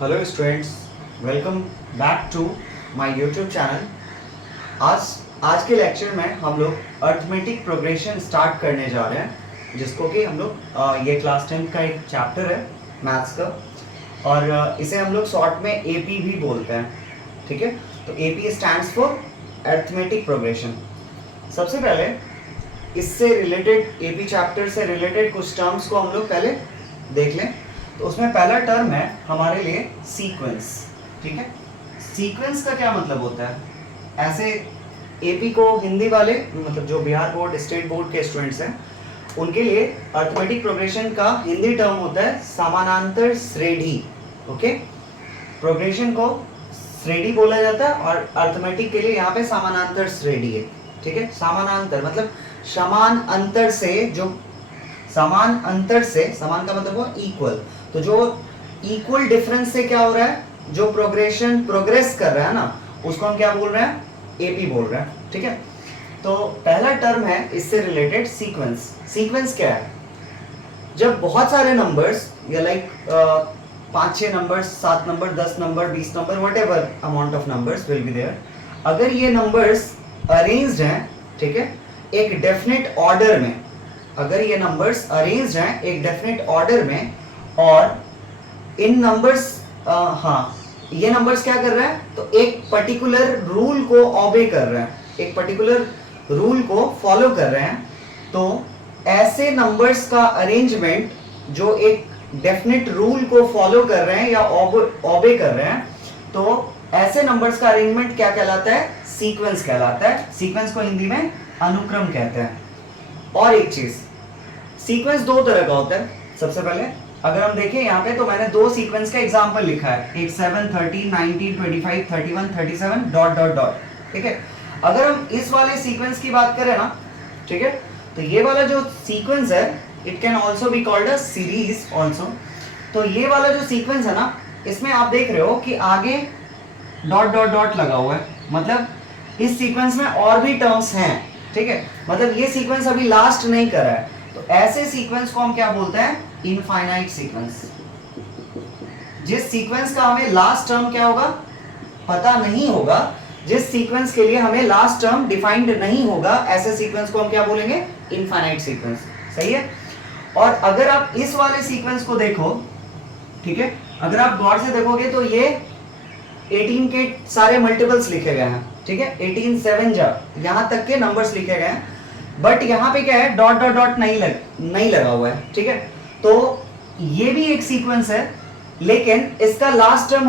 Hello students, welcome back to my YouTube channel. आज के lecture में हम लोग अर्थमेटिक प्रोग्रेशन स्टार्ट करने जा रहे हैं, जिसको कि हम लोग ये क्लास 10 का एक चैप्टर है मैथ्स का, और इसे हम लोग शॉर्ट में एपी भी बोलते हैं। ठीक है, तो AP stands for arithmetic progression. सबसे पहले इससे रिलेटेड एपी चैप्टर से रिलेटेड कुछ टर्म्स को हम लोग पहले देख लें। तो उसमें पहला टर्म है हमारे लिए सीक्वेंस। ठीक है, सीक्वेंस का क्या मतलब होता है? ऐसे एपी को हिंदी वाले, मतलब जो बिहार बोर्ड, स्टेट बोर्ड के स्टूडेंट्स हैं, उनके लिए अर्थमेटिक प्रोग्रेशन का हिंदी टर्म होता है समानांतर श्रेणी। ओके, प्रोग्रेशन को श्रेणी बोला जाता है और अर्थमेटिक के लिए यहाँ पे समानांतर श्रेणी है। ठीक है, समानांतर मतलब समान अंतर से, जो समान अंतर से, समान का मतलब हुआ इक्वल, तो जो इक्वल डिफरेंस से क्या हो रहा है, जो प्रोग्रेस कर रहा है ना, उसको हम क्या बोल रहे हैं? एपी बोल रहे हैं। ठीक है, तो पहला टर्म है इससे रिलेटेड सीक्वेंस। सीक्वेंस क्या है? जब बहुत सारे नंबर्स या like 5-6 numbers, 7 number, 10 number, 20 number, whatever amount of numbers will be there, अगर ये नंबर्स अरेंज्ड हैं, ठीक है, एक डेफिनेट ऑर्डर में, अगर ये नंबर्स अरेंज्ड हैं एक डेफिनेट ऑर्डर में, और इन नंबर्स ये नंबर्स क्या कर रहे हैं? तो एक पर्टिकुलर रूल को ऑबे कर रहे हैं, एक पर्टिकुलर रूल को फॉलो कर रहे हैं, तो ऐसे नंबर्स का अरेंजमेंट जो एक डेफिनेट रूल को फॉलो कर रहे हैं या ऑबे कर रहे हैं, तो ऐसे नंबर्स का अरेंजमेंट क्या कहलाता है? सीक्वेंस कहलाता है। सीक्वेंस को हिंदी में अनुक्रम कहते हैं। और एक चीज, सीक्वेंस दो तरह का होता है। सबसे पहले अगर हम देखें यहाँ पे, तो मैंने दो सीक्वेंस का एग्जांपल लिखा है, एक 7, 13, 19, 25, 31, 37 डॉट डॉट डॉट। ठीक है, अगर हम इस वाले सीक्वेंस की बात करें ना, ठीक है, तो ये वाला जो सीक्वेंस है, it can also be called a series also. तो ये वाला जो सीक्वेंस है ना, इसमें आप देख रहे हो कि आगे डॉट डॉट डॉट लगा हुआ है, मतलब इस सीक्वेंस में और भी टर्म्स हैं। ठीक है, मतलब ये सीक्वेंस अभी लास्ट नहीं करा है, तो ऐसे सीक्वेंस को हम क्या बोलते हैं? Infinite sequence. जिस सीक्वेंस का हमें लास्ट टर्म क्या होगा पता नहीं होगा, जिस सीक्वेंस के लिए हमें लास्ट टर्म डिफाइंड नहीं होगा, ऐसे सीक्वेंस को हम क्या बोलेंगे? Infinite sequence. सही है। और अगर आप इस वाले सीक्वेंस को देखो, ठीक है, अगर आप गौर से देखोगे तो ये 18 के सारे मल्टीपल्स लिखे गए हैं। ठीक है, 18 7 जा यहां तक के नंबर्स लिखे गए हैं, बट यहाँ पे क्या है? डॉट डॉट डॉट नहीं लगा हुआ है। ठीक है, तो ये भी एक सीक्वेंस है, लेकिन इसका लास्ट टर्म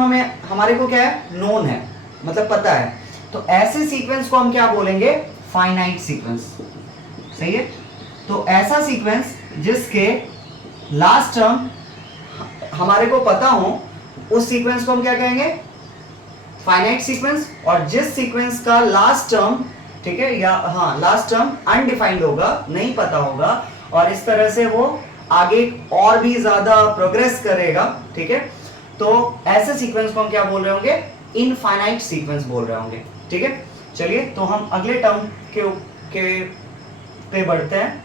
हमारे को क्या है? नोन है, मतलब पता है। तो ऐसे सीक्वेंस को हम क्या बोलेंगे? Finite sequence. सही है। तो ऐसा सीक्वेंस जिसके लास्ट टर्म हमारे को पता हो, उस सीक्वेंस को हम क्या कहेंगे? Finite sequence. और जिस सीक्वेंस का लास्ट टर्म, ठीक है, या लास्ट टर्म अनडिफाइंड होगा, नहीं पता होगा, और इस तरह से वो आगे और भी ज्यादा प्रोग्रेस करेगा, ठीक है, तो ऐसे सीक्वेंस को हम क्या बोल रहे होंगे? इनफाइनाइट सीक्वेंस बोल रहे होंगे। ठीक है, चलिए तो हम अगले टर्म के पे बढ़ते हैं।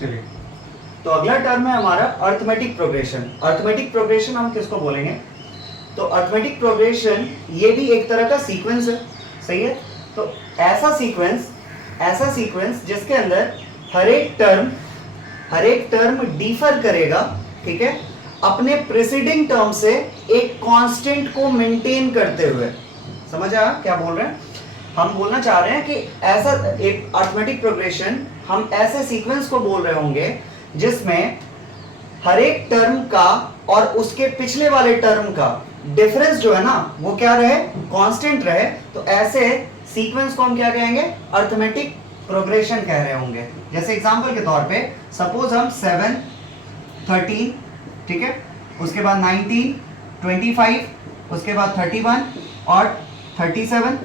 चलिए, तो अगला टर्म है हमारा अर्थमेटिक प्रोग्रेशन। अर्थमेटिक प्रोग्रेशन हम किसको बोलेंगे? तो अर्थमेटिक प्रोग्रेशन ये भी एक तरह का सीक्वेंस है। सही है। तो ऐसा सीक्वेंस जिसके अंदर हर एक टर्म डिफर करेगा, ठीक है, अपने प्रीसीडिंग टर्म से एक कांस्टेंट को मेंटेन करते हुए। समझ आया क्या बोल रहे हैं? हम बोलना चाह रहे हैं कि ऐसा एक अर्थमेटिक प्रोग्रेशन, हम ऐसे सीक्वेंस को बोल रहे होंगे जिसमें हर एक टर्म का और उसके पिछले वाले टर्म का डिफरेंस जो है ना, वो क्या रहे? कांस्टेंट रहे। तो ऐसे सीक्वेंस को हम क्या कहेंगे? अर्थमेटिक प्रोग्रेशन कह रहे होंगे। जैसे एग्जांपल के तौर पे सपोज हम 7, 13, ठीक है, उसके बाद 19, 25, उसके बाद 31 और 37,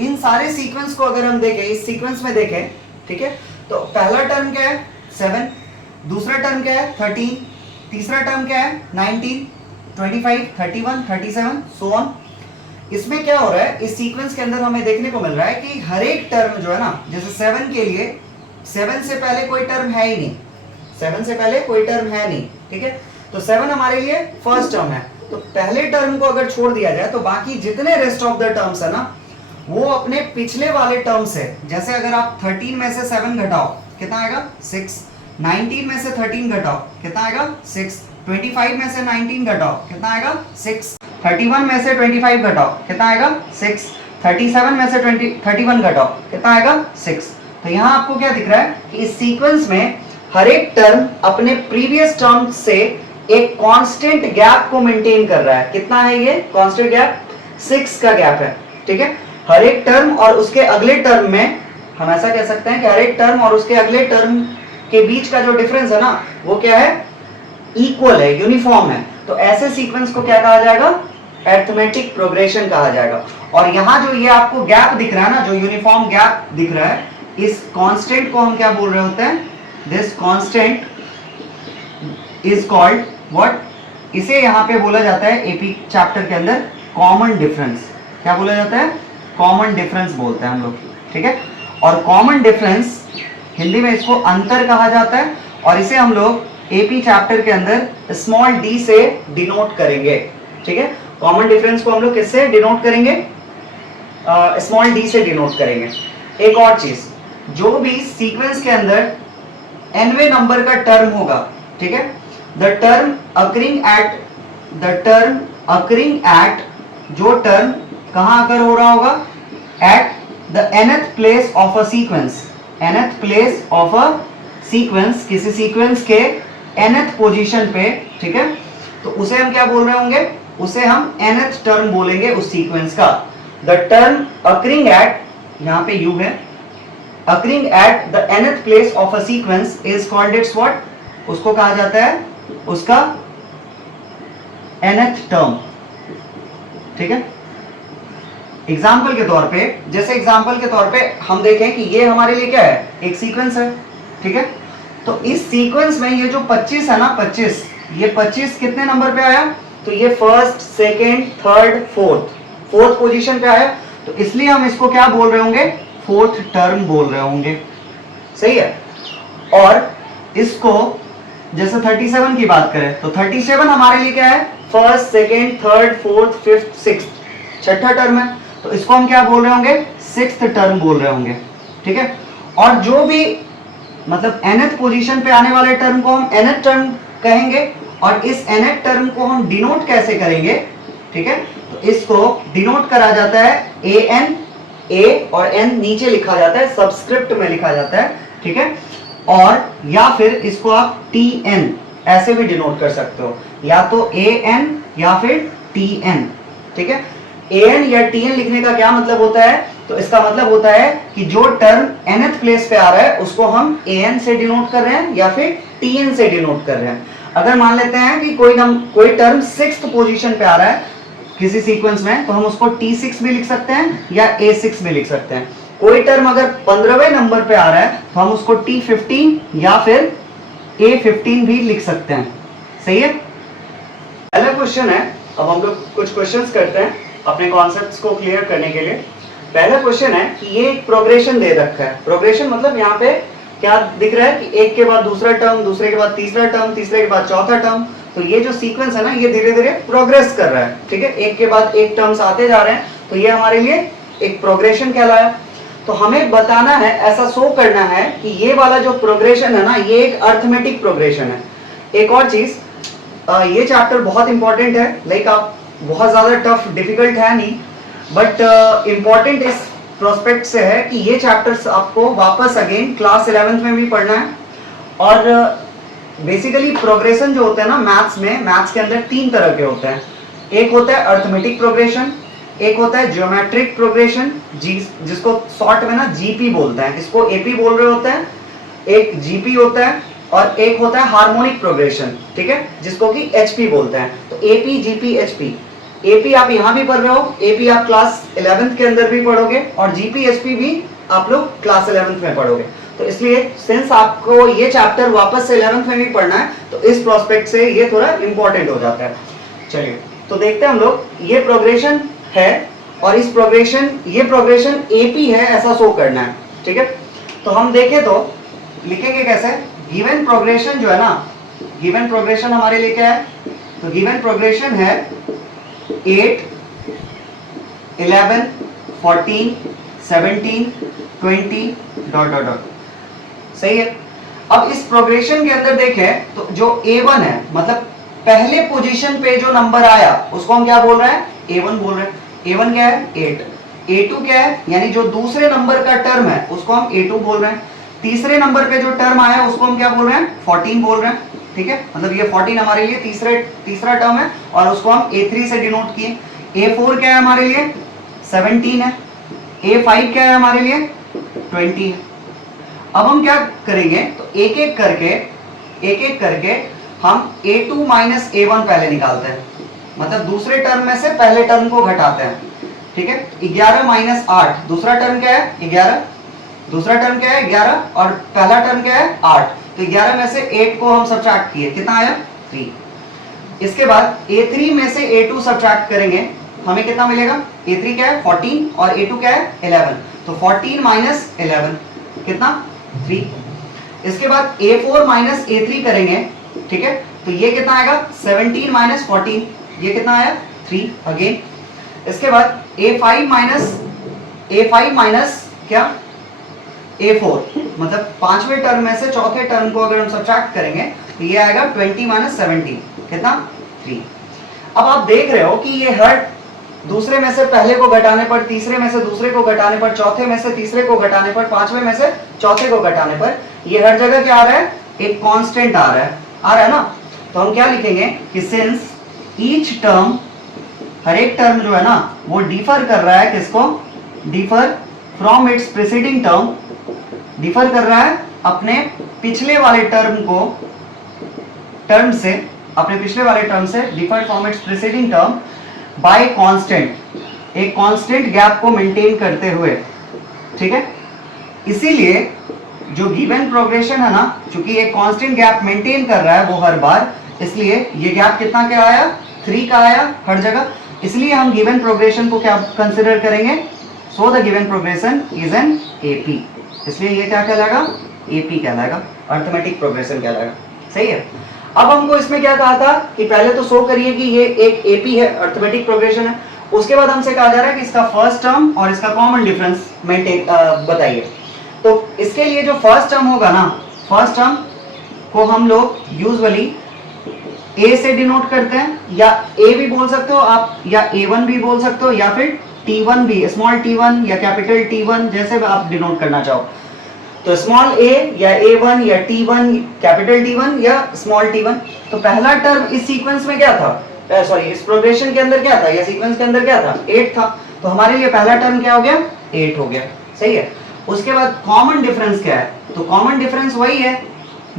इन सारे सीक्वेंस को अगर हम देखें, इस सीक्वेंस में देखें, ठीक है, तो पहला टर्म क्या है? 7, दूसरा टर्म क्या है? 13, तीसरा टर्म क्या है? 19, 25, 31, 37 सो ऑन। इसमें क्या हो रहा है? इस सीक्वेंस के अंदर हमें देखने को मिल रहा है कि हर एक टर्म जो है ना, जैसे 7 के लिए 7 से पहले कोई टर्म है ही नहीं, 7 से पहले कोई टर्म है नहीं, ठीक है। तो 7 हमारे लिए फर्स्ट टर्म है, तो पहले टर्म को अगर छोड़ दिया जाए तो बाकी जितने रेस्ट ऑफ द टर्म्स है ना वो अपने पिछले वाले टर्म से, जैसे अगर आप 13 में से 7 घटाओ कितना आएगा 6, 19 में से 13 घटाओ कितना आएगा 6, 25 में से 19 घटाओ कितना आएगा 6, 31 में से 25 घटाओ कितना आएगा 6, 37 में से 31 घटाओ कितना आएगा 6। तो यहाँ आपको क्या दिख रहा है कि इस सीक्वेंस में हर एक टर्म अपने प्रीवियस टर्म से एक कांस्टेंट गैप को मेंटेन कर रहा है। कितना है ये कांस्टेंट गैप? 6 का गैप है, ठीक है। हर एक टर्म और उसके अगले टर्म में हम ऐसा कह सकते हैं कि हर एक टर्म और उसके अगले टर्म के बीच का जो डिफरेंस है ना वो क्या है, इक्वल है, यूनिफॉर्म है। तो ऐसे सीक्वेंस को क्या कहा जाएगा, अरिथमेटिक प्रोग्रेशन कहा जाएगा। और यहाँ जो ये आपको गैप दिख रहा है ना, जो यूनिफॉर्म गैप दिख रहा है, इस कांस्टेंट को हम क्या बोल रहे होते हैं, this constant is called what, इसे यहाँ पे बोला जाता है एपी चैप्टर के अंदर कॉमन डिफरेंस। क्या बोला जाता है, कॉमन डिफरेंस बोलते हैं हम लोग, ठीक है। और कॉमन डिफरेंस हिंदी में इसको अंतर कहा जाता है, और इसे हम लोग एपी चैप्टर के अंदर स्मॉल डी से डिनोट करेंगे, ठीक है। कॉमन डिफरेंस को हम लोग किससे डिनोट करेंगे, स्मॉल डी से डिनोट करेंगे। एक और चीज, जो भी सीक्वेंस के अंदर nवे नंबर का टर्म होगा, ठीक है, द टर्म अकरिंग एट जो टर्म कहां अकर हो रहा होगा, at the nth place of a sequence, nth place of a sequence, किसी सीक्वेंस के nth पोजीशन पे, ठीक है। तो उसे हम क्या बोल रहे होंगे, उसे हम nth टर्म बोलेंगे उस सीक्वेंस का। द टर्म अकरिंग एट, यहां पे u है, occurring at the nth place of a sequence is called its what, उसको कहा जाता है उसका nth टर्म, ठीक है। एग्जाम्पल के तौर पे, जैसे एग्जाम्पल के तौर पे हम देखें कि ये हमारे लिए क्या है, एक सीक्वेंस है, ठीक है। तो इस सीक्वेंस में ये जो 25 है ना, 25, ये 25 कितने नंबर पे आया, तो ये first, second, third, fourth position पे आया। तो इसलिए हम इसको क्या बोल रहे होंगे, फोर्थ टर्म बोल रहे होंगे, सही है। और इसको जैसे 37 की बात करें तो 37 हमारे लिए क्या है, first, second, third, fourth, fifth, sixth, छठा टर्म है। तो इसको हम क्या बोल रहे होंगे, सिक्स्थ टर्म बोल रहे होंगे, ठीक है। और जो भी मतलब nth पोजीशन पे आने वाले टर्म को हम nth टर्म कहेंगे, और इस nth टर्म को हम डिनोट कैसे करेंगे, ठीक है। तो इसको डिनोट करा जाता है an, a और n नीचे लिखा जाता है, सबस्क्रिप्ट में लिखा जाता है, ठीक है। और या फिर इसको आप tn ऐसे भी डिनोट कर सकते हो, या तो an या फिर tn, ठीक है। an या tn लिखने का क्या मतलब होता है, तो इसका मतलब होता है कि जो टर्म nth प्लेस पे आ रहा है उसको हम an से डिनोट कर रहे हैं या फिर tn से डिनोट कर रहे हैं। अगर मान लेते हैं कि कोई टर्म सिक्स्थ पोजीशन पे आ रहा है किसी सीक्वेंस में, तो हम उसको T6 भी लिख सकते हैं या A6 भी लिख सकते हैं। कोई टर्म अगर 15वें नंबर पे आ रहा है तो हम उसको T15 या फिर A15 भी लिख सकते हैं, सही है। पहला क्वेश्चन है, अब हम लोग कुछ क्वेश्चंस करते हैं अपने कॉन्सेप्ट्स को क्लियर करने के लिए। पहला क्वेश्चन है कि ये एक प्रोग्रेशन दे रखा है, प्रोग्रेशन मतलब यहाँ पे क्या दिख रहा है कि एक के बाद दूसरा टर्म, दूसरे के बाद तीसरा टर्म, तीसरे के बाद चौथा टर्म। तो ये जो सीक्वेंस है ना, ये धीरे धीरे प्रोग्रेस कर रहा है, ठीक है, एक के बाद एक टर्म्स आते जा रहे हैं। तो ये हमारे लिए एक प्रोग्रेशन कहलाया। तो हमें बताना है, ऐसा शो करना है कि ये वाला जो प्रोग्रेशन है ना, ये एक अरिथमेटिक प्रोग्रेशन है। एक और चीज, ये चैप्टर बहुत इंपॉर्टेंट है, लाइक आप बहुत ज्यादा टफ डिफिकल्ट है नहीं, बट इंपॉर्टेंट इस प्रोस्पेक्ट से है कि ये चैप्टर्स आपको वापस अगेन क्लास 11th में भी पढ़ना है। और बेसिकली प्रोग्रेशन जो होता है ना मैथ्स में, मैथ्स के अंदर 3 तरह के होते हैं। एक होता है अरिथमेटिक प्रोग्रेशन, एक होता है ज्योमेट्रिक प्रोग्रेशन, जिसको शॉर्ट में ना जीपी बोलते हैं, इसको एपी बोल रहे होते हैं, एक जीपी होता है, और एक होता है हार्मोनिक प्रोग्रेशन, ठीक है, जिसको कि एचपी बोलते हैं। तो एपी, जीपी, एचपी। एपी आप यहाँ भी पढ़ रहे हो, एपी आप क्लास 11th के अंदर भी पढ़ोगे, और जीपी, एचपी भी आप लोग क्लास 11th में पढ़ोगे। तो इसलिए सिंस आपको ये चैप्टर वापस से 11th में भी पढ़ना है, तो इस प्रोस्पेक्ट से ये थोड़ा इंपॉर्टेंट हो जाता है। चलिए तो देखते हैं हम लोग, ये प्रोग्रेशन है और इस प्रोग्रेशन, ये प्रोग्रेशन एपी है ऐसा शो करना है, ठीक है। तो हम देखें तो लिखेंगे कैसे, गिवन प्रोग्रेशन जो है ना, गिवन प्रोग्रेशन हमारे लिए क्या है, तो गिवन प्रोग्रेशन है 8 11 14 17 20 डॉट डॉट डॉट, सही है। अब इस प्रोग्रेशन के अंदर देखें तो जो A1 है, मतलब पहले पोजीशन पे जो नंबर आया उसको हम क्या बोल रहे हैं, A1 बोल रहे हैं। A1 क्या है 8, A2 क्या है, यानी जो दूसरे नंबर का टर्म है उसको हम A2 बोल रहे हैं। तीसरे नंबर पे जो टर्म आया उसको हम क्या बोल रहे हैं, 14 बोल रहे हैं, ठीक है। मतलब ये 14 हमारे लिए तीसरा टर्म है और उसको हम A3 से डिनोट किए। A4 क्या है हमारे लिए 17 है, A5 क्या है हमारे लिए 20 है। अब हम क्या करेंगे, तो एक एक करके हम A2 माइनस A1 पहले निकालते हैं, मतलब दूसरे टर्म में से पहले टर्म को घटाते हैं, ठीक है। 11 माइनस 8, दूसरा टर्म क्या है 11, दूसरा टर्म क्या है 11 और पहला टर्म क्या है 8, तो 11 में से 8 को हम सब्ट्रैक्ट किए, कितना आया 3। इसके बाद A3 में से A2 सब्ट्रैक्ट करेंगे, हमें कितना मिलेगा, A3 क्या है 14 और A2 क्या है 11, तो 14 माइनस 11 कितना 3। इसके बाद A4 माइनस A3 करेंगे, ठीक है, तो ये कितना आएगा 17 माइनस 14, ये कितना आया 3 अगेन। इसके बाद A5 माइनस क्या A4, मतलब पांचवें टर्म में से चौथे टर्म को अगर हम सब्ट्रैक्ट करेंगे तो ये आएगा 20 माइनस 17 कितना 3। अब आप देख रहे हो कि ये हर दूसरे में से पहले को घटाने पर, तीसरे में से दूसरे को घटाने पर, चौथे में से तीसरे को घटाने पर, पांचवें में से चौथे को घटाने पर ये हर जगह क्या आ रहा है, एक कांस्टेंट आ रहा है ना। तो हम क्या लिखेंगे कि सिंस ईच टर्म, हर एक टर्म जो है ना वो डिफर कर रहा है, किसको, differ from its preceding term, differ कर रहा है अपने पिछले वाले टर्म से, अपने पिछले वाले टर्म से differ from its preceding term by constant, एक कांस्टेंट गैप को मेंटेन करते हुए, ठीक है। इसीलिए जो गिवन प्रोग्रेशन है ना, चूंकि एक कांस्टेंट गैप मेंटेन कर रहा है वो हर बार, इसलिए ये गैप कितना क्या आया 3 का आया हर जगह, इसलिए हम गिवन प्रोग्रेशन को क्या कंसीडर करेंगे, so the given progression is an AP, इसलिए ये क्या कहलाएगा एपी कहलाएगा, अर्थमेटिक प्रोग्रेशन कहलाएगा, सही है। अब हमको इसमें क्या कहा था कि पहले तो शो करिए कि ये एक एपी है, अर्थमेटिक प्रोग्रेशन है, उसके बाद हमसे कहा जा रहा है कि इसका फर्स्ट टर्म और इसका कॉमन डिफरेंस मेंटेन बताइए। तो इसके लिए जो फर्स्ट टर्म होगा ना, फर्स्ट टर्म को हम लोग यूजुअली ए से डिनोट करते हैं, या ए भी बोल सकते हो आप, या A1 भी बोल सकते हो, या फिर T1 भी, स्मॉल T1 या कैपिटल T1, जैसे भी आप डिनोट करना चाहो। तो स्मॉल a या A1 या T1, कैपिटल T1 या स्मॉल T1। तो पहला टर्म इस सीक्वेंस में क्या था, सॉरी इस प्रोग्रेशन के अंदर क्या था, या सीक्वेंस के अंदर क्या था 8 था, तो हमारे लिए पहला टर्म क्या हो गया 8 हो गया, सही है। उसके बाद कॉमन डिफरेंस क्या है, तो कॉमन डिफरेंस वही है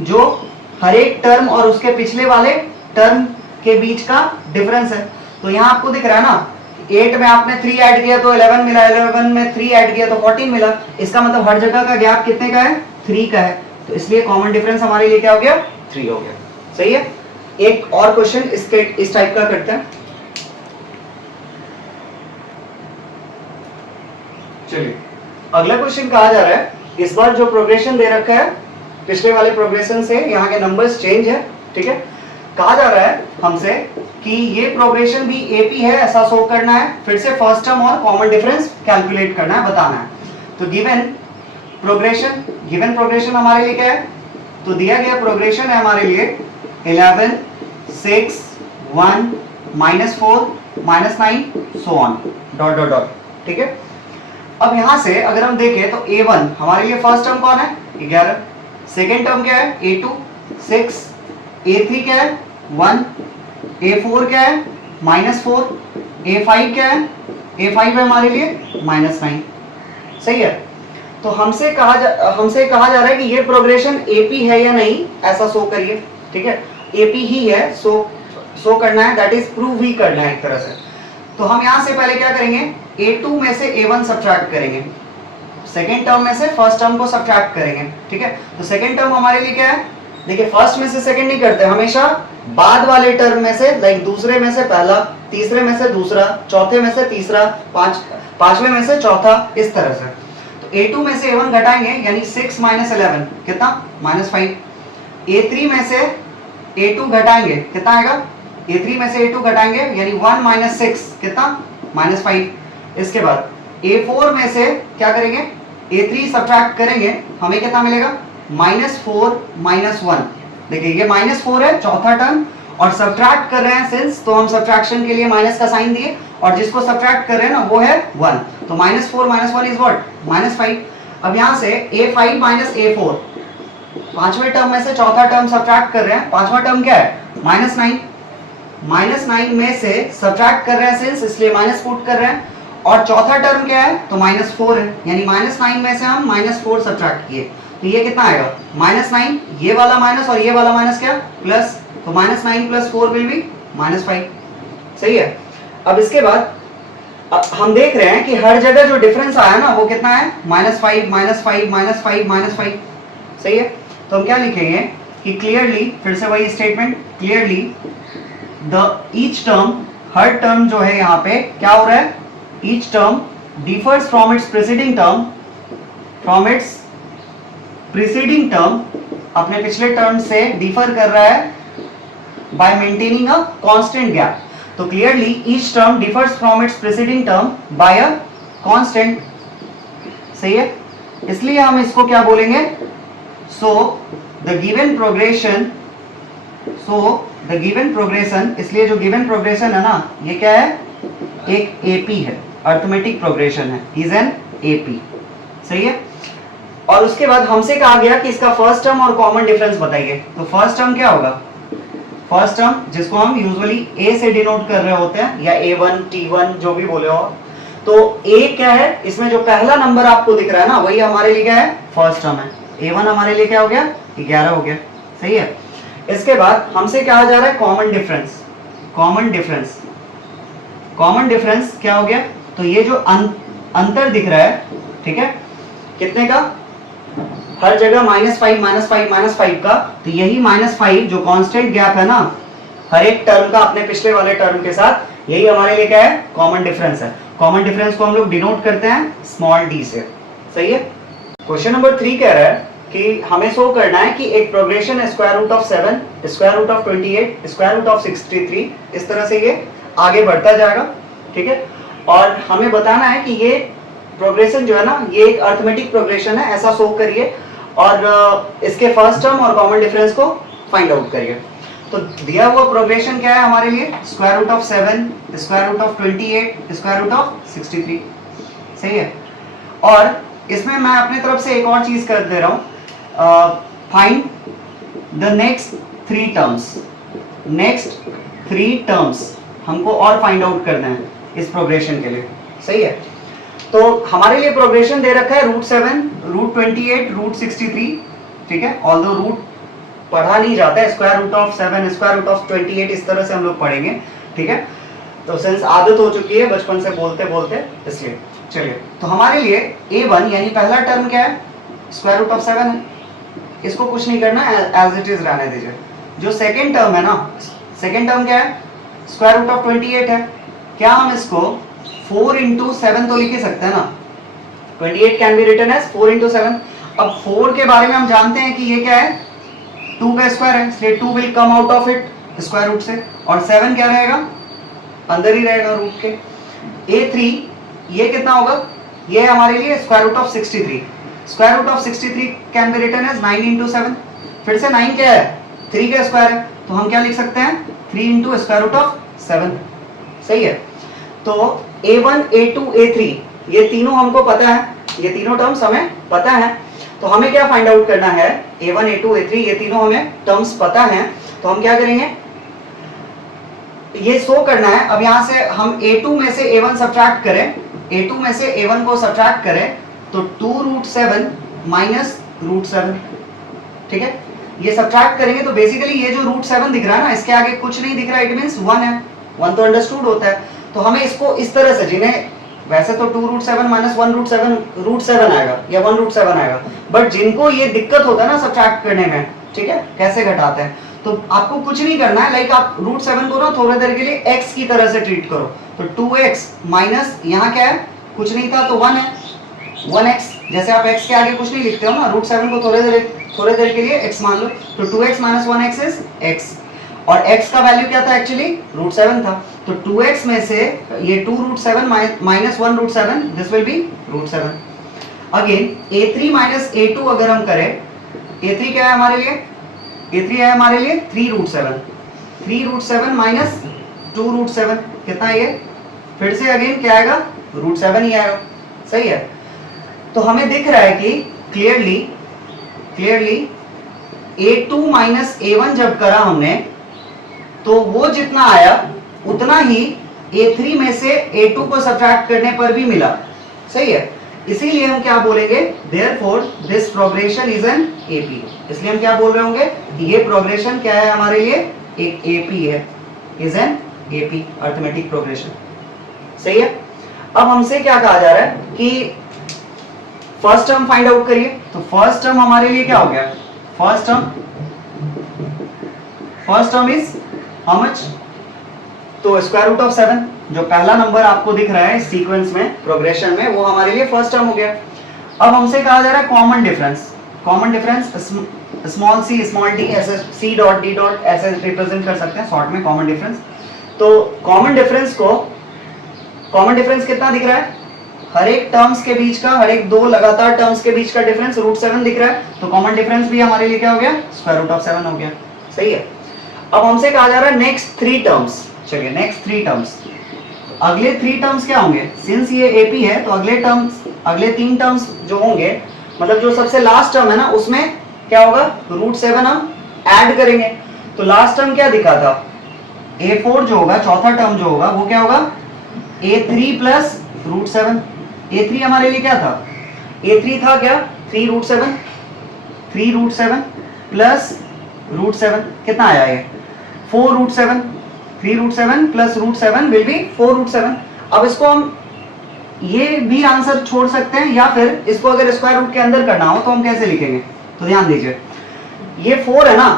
जो हर एक टर्म और उसके पिछले वाले टर्म के बीच का डिफरेंस है। तो यहाँ आपको दिख रहा है ना, 8 में आपने 3 ऐड किया तो 11 मिला, 11 में 3 ऐड किया तो 14 मिला, इसका मतलब हर जगह का गैप कितने का है 3 का है, तो इसलिए कॉमन डिफरेंस हमारे लिए क्या हो गया 3 हो गया, सही है। एक और क्वेश्चन इस टाइप का करते हैं, चलिए अगला क्वेश्चन कहा जा रहा है, इस बार जो प्रोग्रेशन दे रखा है पिछले वाले प्रोग्रेशन से यहाँ के नंबर्स चेंज है, ठीक है। कहा जा रहा है हमसे कि ये प्रोग्रेशन भी एपी है ऐसा शो करना है, फिर से फर्स्ट टर्म और कॉमन डिफरेंस कैलकुलेट करना है, बताना है। तो गिवन प्रोग्रेशन हमारे लिए क्या है, तो दिया गया प्रोग्रेशन है हमारे लिए 11 6 1 -4 -9 so on dot dot dot, ठीक है। अब यहां से अगर हम देखें तो A1 हमारे लिए फर्स्ट टर्म कौन है 11, सेकेंड टर्म क्या है A2 6, A3 क्या है 1, A4 क्या है -4, A5 क्या है, A5 है हमारे लिए -9, सही है। तो हमसे कहा जा रहा है कि ये प्रोग्रेशन AP है या नहीं, ऐसा शो करिए, ठीक है। AP ही है, शो करना है, दैट इज प्रूव ही करना है एक तरह से। तो हम यहां से पहले क्या करेंगे, A2 में से A1 सब्ट्रैक्ट करेंगे, सेकेंड टर्म में से फर्स्ट टर्म को सब्ट्रैक्ट करेंगे, ठीक है। तो सेकेंड टर्म हमारे लिए क्या है, देखिए फर्स्ट में से सेकेंड नहीं करते, हमेशा बाद वाले टर्म में से, लाइक दूसरे में से पहला, तीसरे में से दूसरा, चौथे में से तीसरा, पांचवें में से चौथा, इस तरह से। तो A2 में से A1 घटाएंगे यानी 6 माइनस 11 कितना -5। A3 में से A2 घटाएंगे कितना आएगा, A3 में से A2 घटाएंगे यानी 1 माइनस 6 कितना -5। इसके बाद A4 में से क्या करेंगे, A3 सब्ट्रैक्ट करेंगे, हमें कितना मिलेगा -4 -1। देखिए ये -4 है चौथा टर्म, और सब्ट्रैक्ट कर रहे हैं सिंस, तो हम सब्ट्रैक्शन के लिए माइनस का साइन दिए, और जिसको सब्ट्रैक्ट कर रहे हैं ना वो है 1, तो -4 -1 इज व्हाट -5। अब यहां से A5 माइनस A4, पांचवें टर्म में से चौथा टर्म सब्ट्रैक्ट कर रहे हैं, पांचवा टर्म क्या है -9, -9 में से सब्ट्रैक्ट कर रहे हैं सिंस, इसलिए माइनस पुट कर रहे हैं, और चौथा टर्म क्या है तो -4 है, यानी -9 में से हम -4 सब्ट्रैक्ट किए, तो ये कितना आएगा -9, ये वाला माइनस और ये वाला माइनस क्या प्लस, तो -9 + 4 विल बी -5। सही है। अब इसके बाद हम देख रहे हैं कि हर जगह जो डिफरेंस आया ना वो कितना है -5 -5 -5 -5। सही है। तो हम क्या लिखेंगे कि क्लियरली, फिर से वही statement, clearly the each term, her term जो है यहाँ पे क्या हो रहा है, each term differs from its preceding term, from its preceding term, अपने पिछले टर्म से डिफर कर रहा है by maintaining a constant gap। तो clearly each term differs from its preceding term by a constant। सही है। इसलिए हम इसको क्या बोलेंगे, so the given progression, इसलिए जो given progression है ना ये क्या है, एक AP है, अर्थमेटिक प्रोग्रेशन है, is an AP। सही है। और उसके बाद हमसे कहा गया कि इसका फर्स्ट टर्म और कॉमन डिफरेंस बताइए। तो फर्स्ट टर्म क्या होगा, फर्स्ट टर्म जिसको हम यूजुअली A से डिनोट कर रहे होते हैं, या A1 T1 जो भी बोले हो, तो A क्या है, इसमें जो पहला नंबर आपको दिख रहा है ना वही हमारे लिए क्या है, फर्स्ट टर्म है। A1 हमारे लिए क्या हो गया, 11 हो गया। सही है। इसके बाद हमसे कहा जा रहा है common difference. Common difference, common difference क्या हो गया, तो ये जो अंतर दिख रहा है, ठीक है, कितने का, हर जगह -5 -5 -5 का, तो यही -5 जो कांस्टेंट गैप है ना हर एक टर्म का अपने पिछले वाले टर्म के साथ, यही हमारे लिए क्या है, कॉमन डिफरेंस है। कॉमन डिफरेंस को हम लोग डिनोट करते हैं स्मॉल d से। सही है। क्वेश्चन नंबर 3 कह रहा है कि हमें शो करना है कि एक प्रोग्रेशन है √7, √28, √63, इस तरह से ये आगे बढ़ता जाएगा। ठीक है। और हमें बताना है कि ये प्रोग्रेशन जो है ना ये एक अर्थमेटिक प्रोग्रेशन है, ऐसा शो करिए, और इसके फर्स्ट टर्म और कॉमन डिफरेंस को फाइंड आउट करिए। तो दिया हुआ प्रोग्रेशन क्या है हमारे लिए, √7, √28, √63। सही है। और इसमें मैं अपने तरफ से एक और चीज कर दे रहा हूं, find the next 3 terms. Next 3 terms हमको और फाइंड आउट करना है इस प्रोग्रेशन के लिए। सही है। तो हमारे लिए प्रोग्रेशन दे रखा है √7, √28, √63। ठीक है। ऑल्दो रूट पढ़ा नहीं जाता है, √7, √28 इस तरह से हम लोग पढ़ेंगे। ठीक है। तो सिंस आदत हो चुकी है बचपन से बोलते बोलते, इसलिए चलिए। तो हमारे लिए A1 यानी पहला टर्म क्या है, √7 है, इसको कुछ नहीं करना, एज इट इज रहने दीजिए। जो सेकेंड टर्म है ना, सेकेंड टर्म क्या है, √28 है। क्या हम इसको 4 × 7 तो लिख ही सकते हैं ना, 28 कैन बी रिटन एज 4 × 7। अब 4 के बारे में हम जानते हैं कि ये क्या है, 2 का स्क्वायर है, इसलिए 2 will come out of it square root से, और 7 क्या रहेगा, अंदर ही रहेगा रूट के। A3 ये कितना होगा, ये हमारे लिए √63। √63 कैन बी रिटन एज 9 × 7। फिर से 9 क्या है, 3 का स्क्वायर है, तो हम क्या लिख सकते हैं, 3 × √7। सही है। तो A1, A2, A3 ये तीनों हमको पता है, ये तीनों टर्म्स हमें पता है। तो हमें क्या फाइंड आउट करना है, A1, A2, A3 ये तीनों हमें टर्म्स पता हैं, तो हम क्या करेंगे, ये शो करना है। अब यहां से हम A2 में से A1 सब्ट्रैक्ट करें, A2 में से A1 को सब्ट्रैक्ट करें, तो 2√7 माइनस √7। ठीक है। ये सब्ट्रैक्ट करेंगे तो बेसिकली ये जो √7 दिख रहा है ना, इसके आगे कुछ नहीं दिख रहा, इट मींस 1 है, 1 तो अंडरस्टूड होता है। तो हमें इसको इस तरह से, जिन्हें वैसे तो 2√7 माइनस 1√7 √7 आएगा या 1√7 आएगा, बट जिनको ये दिक्कत होता है ना सब्ट्रैक्ट करने में, ठीक है, कैसे घटाते हैं, तो आपको कुछ नहीं करना है, लाइक आप √7 को ना थोड़ी देर के लिए x की तरह से ट्रीट करो। तो 2x माइनस यहाँ क्या है, कुछ नहीं था तो 1 है, 1x जैसे आप x के आगे कुछ नहीं लिखते हो ना, √7 को थोड़े देर के लिए x मान लो, तो 2x minus 1x is x, और x का वैल्यू क्या था एक्चुअली, √7 था, तो 2x में से ये 2√7 minus 1√7, this will B √7। Again a3 minus a2 अगर हम करें, a3 क्या है हमारे लिए, a3 है हमारे लिए 3√7 माइनस 2√7 कितना है ये, फिर से अगेन क्या आएगा, √7 ही आएगा, सही है। तो हमें दिख रहा है कि क्लियरली a2 माइनस a1 जब करा हमने तो वो जितना आया उतना ही a3 में से a2 को सब्ट्रैक्ट करने पर भी मिला, सही है। इसीलिए हम क्या बोलेंगे, therefore this progression is an AP, इसलिए हम क्या बोल रहे होंगे कि ये प्रोग्रेशन क्या है हमारे लिए, एक AP है, is an AP arithmetic progression, सही है। अब हमसे क्या कहा जा रहा है कि फर्स्ट टर्म फाइंड आउट करिए, तो फर्स्ट टर्म हमारे लिए क्या हो गया, first term is how much, तो स्क्वायर रूट ऑफ 7, जो पहला नंबर आपको दिख रहा है सीक्वेंस में प्रोग्रेशन में, वो हमारे लिए फर्स्ट टर्म हो गया। अब हमसे कहा जा रहा है common difference small C small D ऐसे सी डॉट डी डॉट ऐसे रिप्रेजेंट कर सकते हैं शॉर्ट में कॉमन डिफरेंस। तो कॉमन डिफरेंस कितना दिख रहा है, हर एक टर्म्स के बीच का, हर एक दो लगातार टर्म्स के बीच का डिफरेंस √7 दिख रहा है, तो कॉमन डिफरेंस भी हमारे लिए क्या हो गया, स्क्वायर रूट ऑफ 7 हो गया, सही है। अब हमसे कहा जा रहा है नेक्स्ट 3 टर्म्स, चलिए नेक्स्ट 3 टर्म्स, अगले 3 टर्म्स क्या होंगे, सिंस ये एपी है तो अगले 3 टर्म्स जो होंगे, मतलब जो सबसे लास्ट टर्म है ना उसमें क्या होगा, √7 हम ऐड करेंगे। तो लास्ट टर्म क्या दिखा था, a4 जो होगा, चौथा टर्म जो होगा वो क्या होगा, a3 प्लस √7, a3 हमारे लिए क्या था, a3 था क्या 3√7 प्लस √7 कितना आया ये 4√7, 3√7 प्लस √7 विल बी 4√7। अब इसको हम ये भी आंसर छोड़ सकते हैं, या फिर इसको अगर स्क्वायर रूट के अंदर करना हो तो हम कैसे लिखेंगे, तो ध्यान दीजिए ये 4 है ना,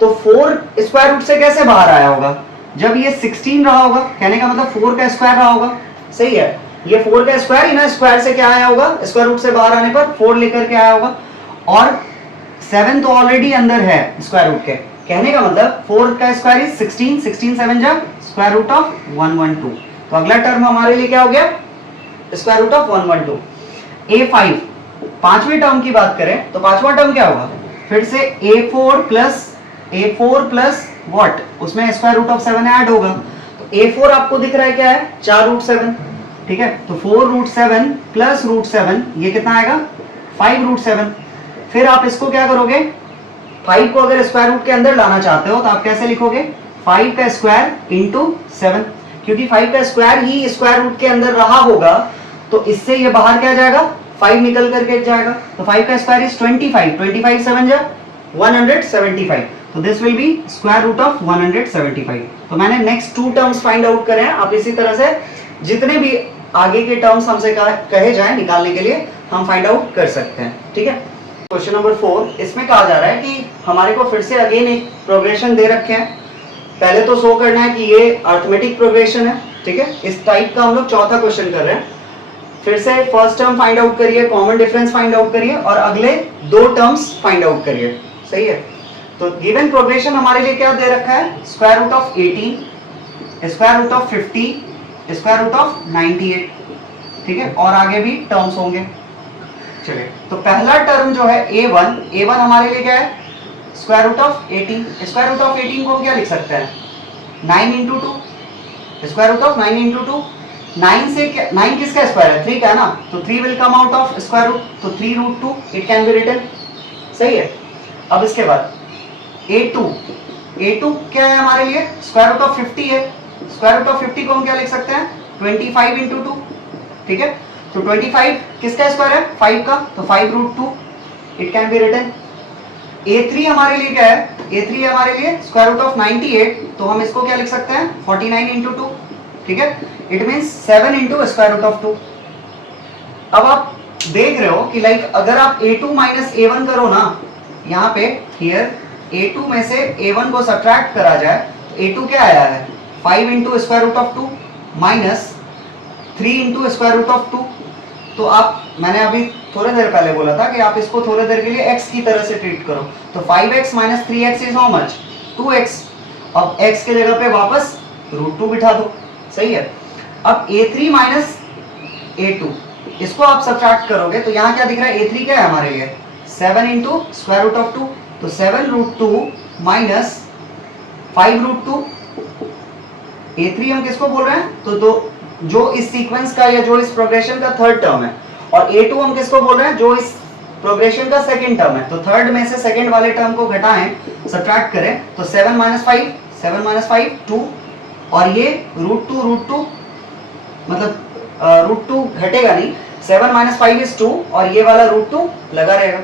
तो 4 स्क्वायर रूट से कैसे बाहर आया होगा, जब ये 16 रहा होगा, कहने का मतलब 4 का स्क्वायर रहा होगा, सही है। ये 4 का स्क्वायर ही ना, स्क्वायर से क्या आया होगा, स्क्वायर रूट से बाहर आने पर 4 लेकर के आया होगा, और 7 तो ऑलरेडी अंदर है स्क्वायर रूट के, कहने का मतलब 4 का स्क्वायर इज 16, 16 7 जा स्क्वायर रूट ऑफ 112, तो अगला टर्म हमारे लिए क्या हो गया, स्क्वायर रूट ऑफ 112। a5 पांचवें टर्म की बात करें तो पांचवा टर्म क्या होगा, फिर से a4 प्लस व्हाट, उसमें स्क्वायर रूट ऑफ 7 ऐड होगा, तो a4 आपको दिख रहा है क्या है 4√7, ठीक है, तो 4√7 प्लस √7 ये कितना आएगा 5√7। फिर आप इसको क्या करोगे, 5 को अगर स्क्वायर रूट के अंदर लाना चाहते हो तो आप कैसे लिखोगे, 5 का स्क्वायर इंटू 7, क्योंकि 5 का स्क्वायर ही स्क्वायर रूट के अंदर रहा होगा, तो इससे ये बाहर क्या जाएगा, 5 निकल करके जाएगा, तो 5 का स्क्वायर इज 25 7 जा 175, तो this will be square root of 175। तो मैंने नेक्स्ट 2 टर्म्स फाइंड आउट करे हैं, आप इसी तरह से जितने भी आगे के टर्म्स हमसे कहे जाए निकालने के लिए हम फाइंड आउट कर सकते हैं, ठीक है। क्वेश्चन नंबर 4, इसमें कहा जा रहा है कि हमारे को फिर से अगेन एक प्रोग्रेशन दे रखे हैं, पहले तो शो करना है कि ये अर्थमेटिक प्रोग्रेशन है, ठीक है, इस टाइप का हम लोग चौथा क्वेश्चन कर रहे हैं। फिर से फर्स्ट टर्म फाइंड आउट करिए, कॉमन डिफरेंस फाइंड आउट करिए, और अगले 2 टर्म्स फाइंड आउट करिए, सही है। तो गिवन प्रोग्रेशन हमारे लिए क्या दे रखा है, square root of 18, square root of 50, square root of 98, ठीक है, और आगे भी टर्म्स होंगे। चलिए, तो पहला टर्म जो है a1 हमारे लिए क्या है, square root of 18, square root of 18 को हम क्या लिख सकते हैं, 9 into 2, square root of 9 into 2, 9 से क्या, 9 किसका स्क्वायर है, 3 का है ना, तो 3 will come out of square root, तो 3√2 इट कैन बी रिटन, सही है। अब इसके बाद a2 क्या है हमारे लिए, स्क्वायर रूट ऑफ 50 है, स्क्वायर रूट ऑफ 50 को हम क्या लिख सकते हैं, 25 इंटू 2, ठीक है, तो 25 किसका स्क्वायर है, 5 का, तो 5√2 it can be written. a3 हमारे लिए क्या है, a3 हमारे लिए स्क्वायर रूट ऑफ 98, तो हम इसको क्या लिख सकते हैं, 49 इंटू 2, ठीक है, it means 7 into square root of 2। अब आप देख रहे हो कि लाइक अगर आप a2 माइनस a1 करो ना, यहाँ पे हियर a2 में से a1 को सब्ट्रैक्ट करा जाए, तो a2 क्या आया है, 5 into square root of 2 minus 3 into square root of 2, तो आप, मैंने अभी थोड़ी देर पहले बोला था कि आप इसको थोड़ी देर के लिए x की तरह से ट्रीट करो, तो 5x minus 3x is how much 2x। अब x के जगह पे वापस √2 बिठा दो, सही है। अब a3 माइनस a2 इसको आप सब्ट्रैक्ट करोगे तो यहाँ क्या दिख रहा है, a3 क्या है हमारे लिए 7 इंटू स्क्वायर रूट ऑफ 2, तो 7√2 माइनस 5√2, a3 हम किसको बोल रहे हैं, तो जो इस सीक्वेंस का या जो इस प्रोग्रेशन का थर्ड टर्म है, और a2 हम किसको बोल रहे हैं, जो इस प्रोग्रेशन का सेकंड टर्म है। तो थर्ड में से सेकंड वाले टर्म को घटाएं, सब्ट्रैक्ट करें, तो 7 माइनस 5 2, और ये √2 मतलब √2 घटेगा नहीं, 7 माइनस 5 इज 2, और ये वाला √2 लगा रहेगा।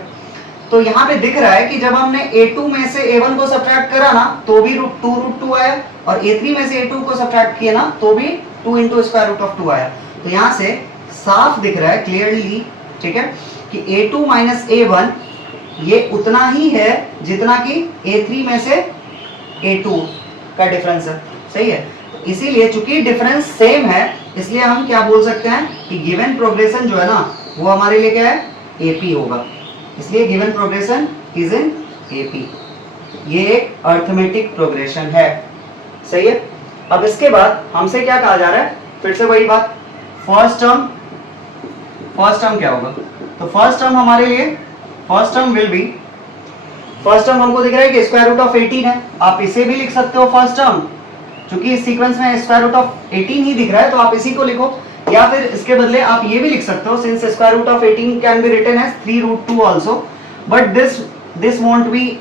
तो यहाँ पे दिख रहा है कि जब हमने a2 में से a1 को सब्ट्रैक्ट करा ना तो भी √2 आया, और a3 में से a2 को सब्ट्रैक्ट किया ना तो भी 2 इंटू स्क्वायर रूट ऑफ 2 आया। तो यहाँ से साफ दिख रहा है क्लियरली, ठीक है, कि a2 माइनस a1 ये उतना ही है जितना कि a3 में से a2 का डिफरेंस है, सही है। इसीलिए चूंकि डिफरेंस सेम है इसलिए हम क्या बोल सकते हैं कि गिवन प्रोग्रेशन जो है ना वो हमारे लिए क्या है, AP होगा। इसलिए given progression is in AP, ये एक अर्थमेटिक प्रोग्रेशन है, सही है। अब इसके बाद हमसे क्या कहा जा रहा है, फिर से वही बात, फर्स्ट टर्म क्या होगा, तो फर्स्ट टर्म हमारे लिए first term will be, first term हमको दिख रहा है कि स्क्वायर रूट ऑफ 18 है, आप इसे भी लिख सकते हो फर्स्ट टर्म, क्योंकि इस सीक्वेंस में स्क्वायर रूट ऑफ 18 ही दिख रहा है तो आप इसी को लिखो, या फिर इसके बदले आप ये भी लिख सकते हो, since square root of 18 can be written as 3√2 also, but this won't be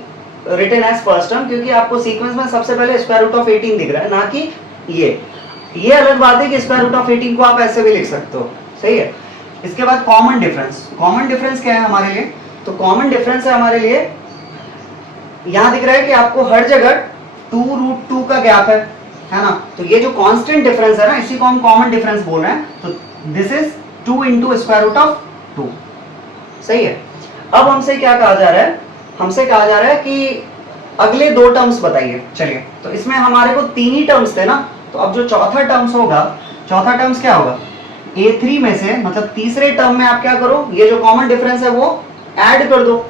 written as first term, क्योंकि आपको सीक्वेंस में सबसे पहले स्क्वायर रूट ऑफ 18 दिख रहा है, ना कि ये अलग बात है कि स्क्वायर रूट ऑफ 18 को आप ऐसे भी लिख सकते हो, सही है। इसके बाद कॉमन डिफरेंस क्या है हमारे लिए, तो कॉमन डिफरेंस है हमारे लिए, यहां दिख रहा है कि आपको हर जगह 2√2 का गैप है ना, तो ये जो कांस्टेंट डिफरेंस है ना इसी को हम कॉमन डिफरेंस बोल रहे हैं, तो this is 2 into square root of 2, सही है। अब हमसे क्या कहा जा रहा है, हमसे कहा जा रहा है कि अगले दो टर्म्स बताइए। चलिए, तो इसमें हमारे को 3 ही टर्म्स थे ना, तो अब जो चौथा टर्म्स क्या होगा, a3 में से मतलब तीसरे टर्म में आप क्या करो, ये जो कॉमन डिफरेंस है वो ऐड कर दो,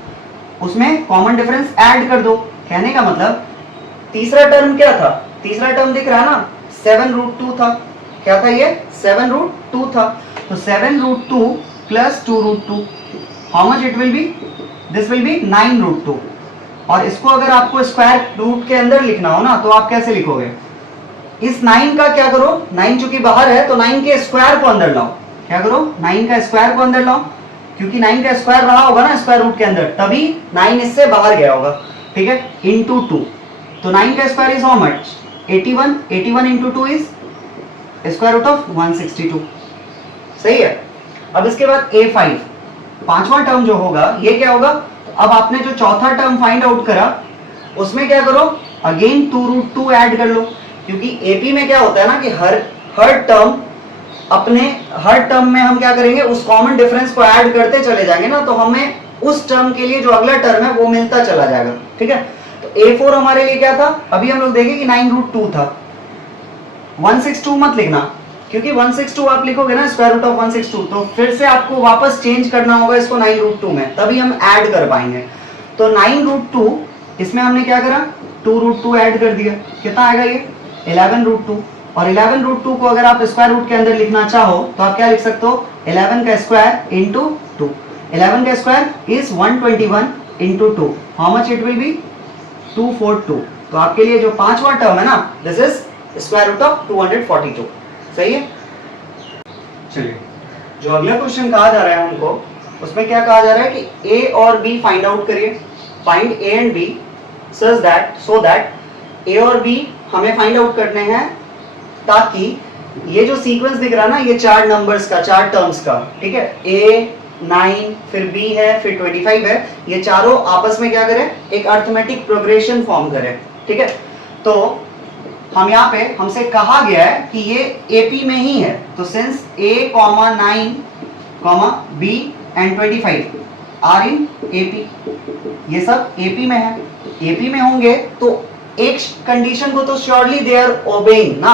उसमें कॉमन डिफरेंस ऐड कर दो। कहने का मतलब तीसरा टर्म क्या था, तीसरा टर्म दिख रहा है ना 7√2 था, क्या था ये 7√2 था, तो 7√2 plus 2√2 how much it will B, this will B 9√2, और इसको अगर आपको स्क्वायर रूट के अंदर लिखना हो ना तो आप कैसे लिखोगे, इस 9 का क्या करो, 9 चूंकि बाहर है तो 9 के स्क्वायर को अंदर लाओ, क्या करो 9 का स्क्वायर को अंदर लाओ, क्योंकि 9 का स्क्वायर रहा होगा ना स्क्वायर रूट के अंदर तभी 9 इससे बाहर गया होगा, ठीक है, इंटू 2, तो 9 का square is how much 81 into 2 is square root of 162, सही है। अब इसके बाद a5 पांचवा टर्म जो होगा ये क्या होगा, अब आपने जो चौथा टर्म फाइंड आउट करा उसमें क्या करो, अगेन 2√2 ऐड कर लो, क्योंकि AP में क्या होता है ना कि हर टर्म में हम क्या करेंगे, उस कॉमन डिफरेंस को ऐड करते चले जाएंगे ना, तो हमें उस टर्म के लिए जो अगला टर्म है वो मिलता चला जाएगा, ठीक है। तो A4 हमारे लिए क्या था, अभी हम लोग देखें कि 9√2 था, 162 मत लिखना, क्योंकि 162 आप लिखोगे ना स्क्वायर रूट ऑफ 162 तो फिर से आपको वापस चेंज करना होगा इसको 9√2 में, तभी हम ऐड कर पाएंगे। तो 9√2 इसमें हमने क्या करा, 2√2 ऐड कर दिया, कितना आएगा ये 11√2, और 11√2 को अगर आप स्क्वायर रूट के अंदर लिखना चाहो तो आप क्या लिख सकते हो, 11 का स्क्वायर इंटू 2, 11 का square is 121 into 2, how much it will be 242, तो आपके लिए जो पांचवा टर्म है ना this is square root of 242, सही है। चलिए, जो अगला क्वेश्चन कहा जा रहा है हमको उसमें क्या कहा जा रहा है कि A और B फाइंड आउट करिए, find A and B so that A और B हमें फाइंड आउट करने हैं, ताकि ये जो सीक्वेंस दिख रहा है ना ये 4 नंबर्स का 4 टर्म्स का, ठीक है, A 9 फिर B है फिर 25 है, ये चारों आपस में क्या करें, एक अर्थमेटिक प्रोग्रेशन फॉर्म करें, ठीक है। तो हम यहाँ पे हमसे कहा गया है कि ये AP में ही है, तो since A, 9, B and 25 are in AP, ये सब AP में है, AP में होंगे तो एक कंडीशन को तो श्योरली दे आर ओबेइंग ना,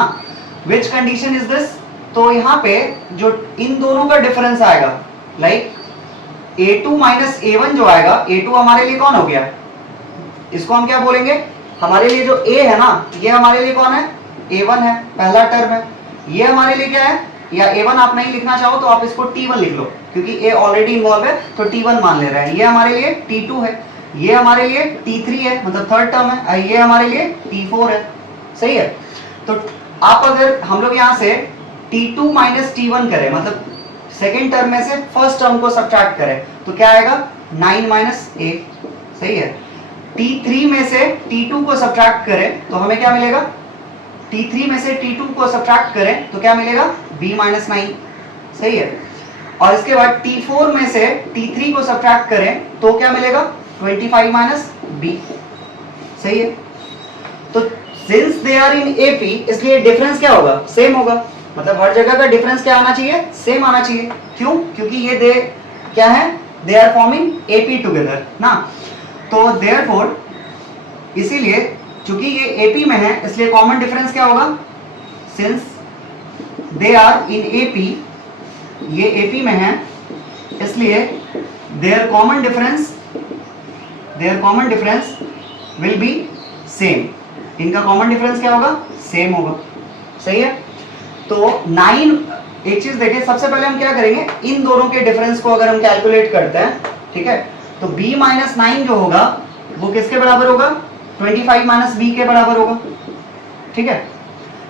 विच कंडीशन इज दिस, तो यहाँ पे जो इन दोनों का डिफरेंस आएगा, लाइक A2 माइनस A1 जो आएगा, A2 हमारे लिए कौन हो गया, इसको हम क्या बोलेंगे, हमारे लिए जो A है ना, ये हमारे लिए कौन है, A1 है, पहला टर्म है। ये हमारे लिए क्या है, या A1 आप नहीं लिखना चाहो तो आप इसको T1 लिख लो, क्योंकि A ऑलरेडी इन्वॉल्व है तो T1 मान ले रहे हैं। ये हमारे लिए T2 है, ये हमारे लिए T3 है, मतलब थर्ड टर्म है, ये हमारे लिए T4 है, सही है। तो आप अगर हम लोग यहाँ से T2 माइनस T1 करें, मतलब सेकेंड टर्म में से फर्स्ट टर्म को सब्ट्रैक्ट करें, तो क्या आएगा, 9 माइनस A, सही है। T3 में से T2 को सब्ट्रैक्ट करें तो हमें क्या मिलेगा, T3 में से T2 को सब्ट्रैक्ट करें तो क्या मिलेगा, B माइनस 9, सही है। और इसके बाद T4 में से T3 को सब्ट्रैक्ट करें तो क्या मिलेगा, 25 माइनस B, सही है। तो सिंस दे आर इन AP, इसलिए डिफरेंस क्या होगा, सेम होगा, मतलब हर जगह का डिफरेंस क्या आना चाहिए, सेम आना चाहिए। क्यों, क्योंकि ये दे क्या है, they are forming AP together ना। तो देयरफॉर, इसीलिए चूंकि ये AP में है इसलिए कॉमन डिफरेंस क्या होगा, since they are in AP, ये AP में है इसलिए their common difference will be same, इनका कॉमन डिफरेंस क्या होगा, सेम होगा, सही है। तो 9, एक चीज देखिए, सबसे पहले हम क्या करेंगे, इन दोनों के डिफरेंस को अगर हम कैलकुलेट करते हैं, ठीक है, तो B माइनस 9 जो होगा वो किसके बराबर होगा, 25 माइनस B के बराबर होगा, ठीक है।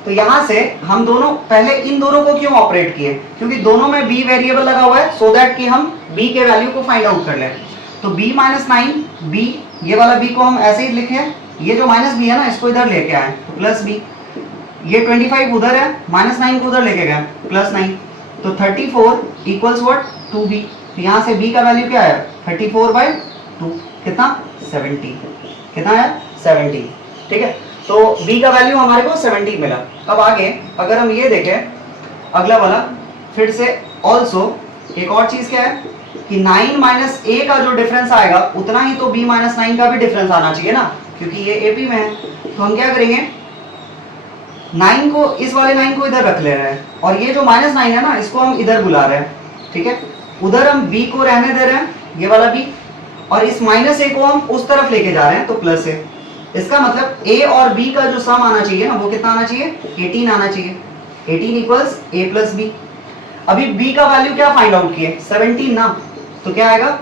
तो यहां से हम दोनों पहले इन दोनों को क्यों ऑपरेट किए, क्योंकि दोनों में B वेरिएबल लगा हुआ है, सो दैट कि हम B के वैल्यू को फाइंड आउट कर लें। तो B माइनस 9 B, ये वाला B को हम ऐसे ही लिखें, ये जो माइनस B है ना इसको इधर लेके आए तो प्लस B, ये 25 उधर है, माइनस 9 को उधर लेके गए प्लस 9, तो 34 इक्वल्स व्हाट, 2B। तो यहाँ से B का वैल्यू क्या है, 34/2, कितना, 70, कितना है, 70, ठीक है। तो B का वैल्यू हमारे को 70 मिला। अब आगे अगर हम ये देखें, अगला वाला फिर से ऑल्सो एक और चीज क्या है कि 9 माइनस A का जो डिफरेंस आएगा उतना ही तो B माइनस 9 का भी डिफरेंस आना चाहिए ना, क्योंकि ये AP में है। तो हम क्या करेंगे, 9 को, इस वाले 9 को इधर रख ले रहे हैं, और ये जो माइनस 9 है ना इसको हम इधर बुला रहे हैं, ठीक है। उधर हम B को रहने दे रहे हैं, ये वाला B, और इस माइनस A को हम उस तरफ लेके जा रहे हैं तो प्लस A। इसका मतलब A और B का जो सम आना चाहिए ना वो कितना आना चाहिए, 18 आना चाहिए, 18 इक्वल्स A प्लस B। अभी B का वैल्यू क्या फाइंड आउट किए, 17 ना, तो क्या आएगा,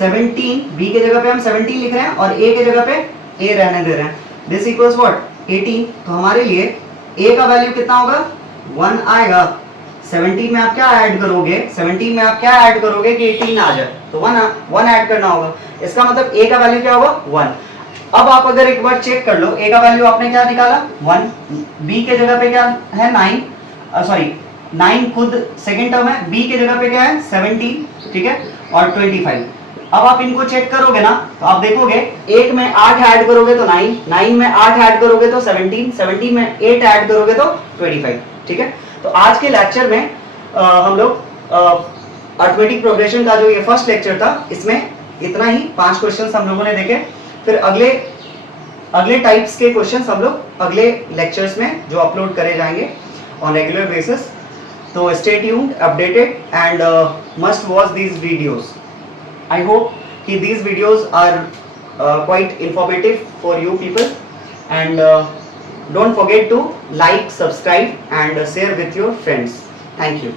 17, B के जगह पे हम 17 लिख रहे हैं और A के जगह पे A रहने दे रहे हैं, दिस इक्वल्स व्हाट, 18। तो हमारे लिए A का वैल्यू कितना होगा, 1 आएगा। 17 में आप क्या ऐड करोगे, 17 में आप क्या ऐड करोगे कि 18 आ जाए, तो 1 ऐड करना होगा। इसका मतलब A का वैल्यू क्या होगा, 1। अब आप अगर एक बार चेक कर लो, A का वैल्यू आपने क्या निकाला, 1, B के जगह पे क्या है, 9, सॉरी 9 खुद सेकेंड टर्म है, B के जगह पे क्या है, 17, ठीक है, और 25। अब आप इनको चेक करोगे ना तो आप देखोगे, एक में 8 ऐड करोगे तो 9, 9 में 8 ऐड करोगे तो 17, 17 में 8 ऐड करोगे तो 25, ठीक है। तो आज के लेक्चर में हम लोग अरिथमेटिक प्रोग्रेशन का जो ये फर्स्ट लेक्चर था इसमें इतना ही, 5 क्वेश्चंस हम लोगों ने देखे। फिर अगले टाइप्स के क्वेश्चंस हम लोग अगले लेक्चर्स में जो अपलोड करे जाएंगे ऑन रेगुलर बेसिस। तो stay tuned, updated and must watch these videos. I hope कि these videos are quite informative for you people, and don't forget to like, subscribe and share with your friends. Thank you.